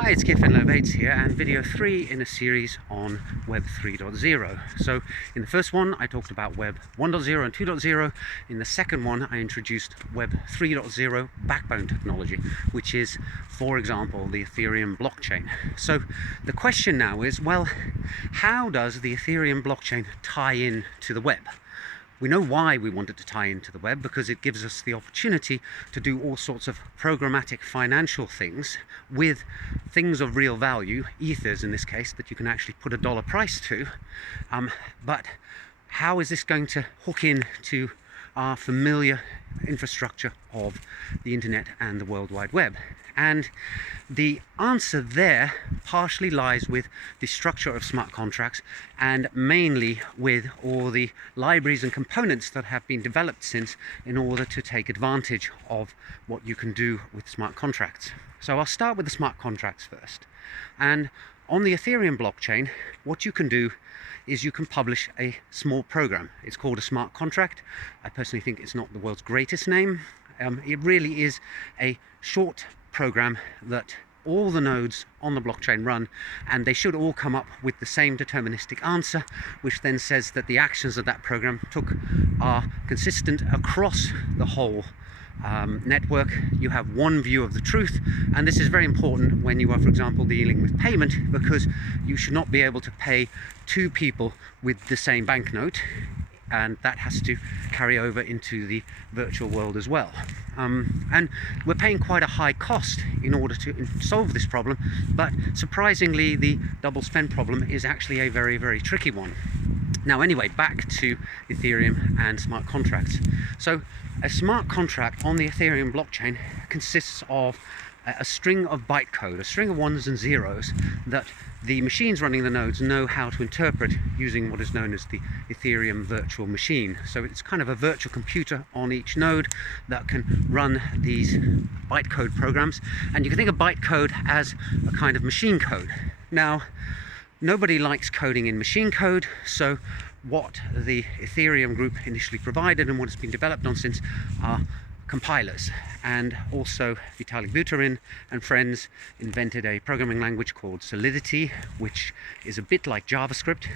Hi, it's Kit Fenlow Bates here, and video 3 in a series on Web 3.0. So in the first one I talked about Web 1.0 and 2.0. In the second one I introduced Web 3.0 backbone technology, which is, for example, the Ethereum blockchain. So the question now is, well, how does the Ethereum blockchain tie in to the web? We know why we want it to tie into the web, because it gives us the opportunity to do all sorts of programmatic financial things with things of real value, ethers in this case, that you can actually put a dollar price to. But how is this going to hook in to our familiar infrastructure of the internet and the World Wide Web? And the answer there partially lies with the structure of smart contracts, and mainly with all the libraries and components that have been developed since in order to take advantage of what you can do with smart contracts. So I'll start with the smart contracts first. And on the Ethereum blockchain, what you can do is you can publish a small program. It's called a smart contract. I personally think it's not the world's greatest name. It really is a short program that all the nodes on the blockchain run, and they should all come up with the same deterministic answer, which then says that the actions that that program took are consistent across the whole network. You have one view of the truth, and this is very important when you are, for example, dealing with payment, because you should not be able to pay two people with the same banknote, and that has to carry over into the virtual world as well. And we're paying quite a high cost in order to solve this problem, but surprisingly the double spend problem is actually a very, very tricky one. Now anyway, back to Ethereum and smart contracts. So a smart contract on the Ethereum blockchain consists of a string of bytecode, a string of ones and zeros that the machines running the nodes know how to interpret using what is known as the Ethereum virtual machine. So it's kind of a virtual computer on each node that can run these bytecode programs. And you can think of bytecode as a kind of machine code. Now, nobody likes coding in machine code, so what the Ethereum group initially provided and what has been developed on since are compilers. And also Vitalik Buterin and friends invented a programming language called Solidity, which is a bit like JavaScript.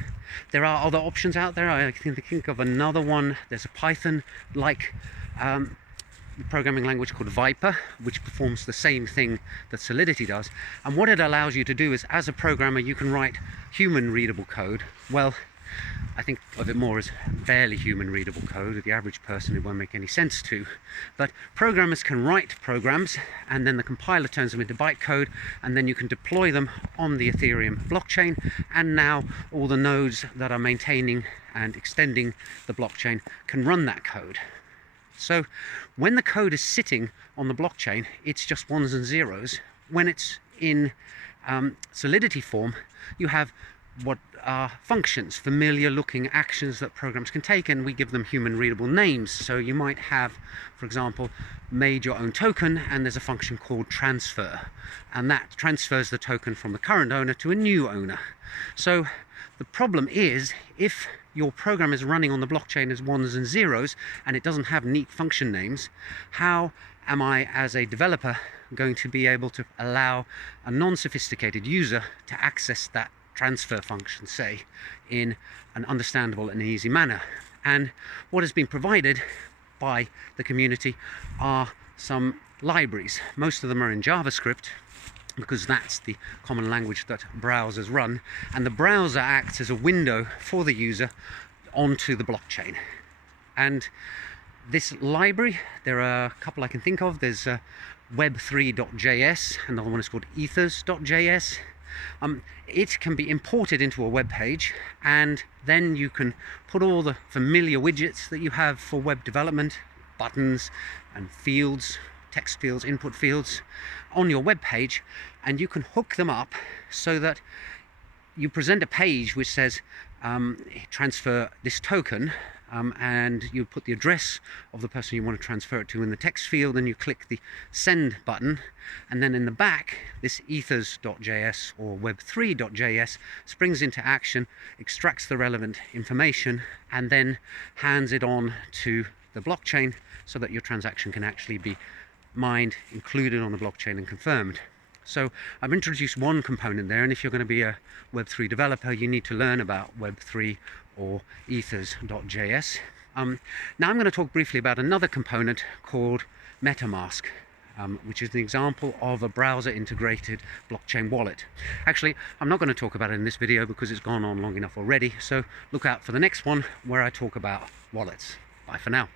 There are other options out there. I can think of another one. There's a Python-like programming language called Viper, which performs the same thing that Solidity does. And what it allows you to do is, as a programmer, you can write human readable code. Well, I think of it more as barely human readable code. The average person it won't make any sense to. But programmers can write programs, and then the compiler turns them into bytecode, and then you can deploy them on the Ethereum blockchain, and now all the nodes that are maintaining and extending the blockchain can run that code. So when the code is sitting on the blockchain, it's just ones and zeros. When it's in Solidity form, you have what are functions, familiar looking actions that programs can take, and we give them human readable names. So you might have, for example, made your own token, and there's a function called transfer, and that transfers the token from the current owner to a new owner. So the problem is, if your program is running on the blockchain as ones and zeros and it doesn't have neat function names, how am I as a developer going to be able to allow a non-sophisticated user to access that transfer function, say, in an understandable and easy manner? And what has been provided by the community are some libraries. Most of them are in JavaScript, because that's the common language that browsers run, and the browser acts as a window for the user onto the blockchain. And this library, there are a couple I can think of. There's web3.js, another one is called ethers.js. It can be imported into a web page, and then you can put all the familiar widgets that you have for web development, buttons and fields, text fields, input fields, on your web page, and you can hook them up so that you present a page which says transfer this token, and you put the address of the person you want to transfer it to in the text field, and you click the send button, and then in the back this ethers.js or web3.js springs into action, extracts the relevant information, and then hands it on to the blockchain so that your transaction can actually be mined, included on the blockchain, and confirmed. So I've introduced one component there, and if you're going to be a Web3 developer, you need to learn about Web3 or ethers.js. Now I'm going to talk briefly about another component called MetaMask, which is an example of a browser integrated blockchain wallet. Actually, I'm not going to talk about it in this video because it's gone on long enough already, so look out for the next one where I talk about wallets. Bye for now.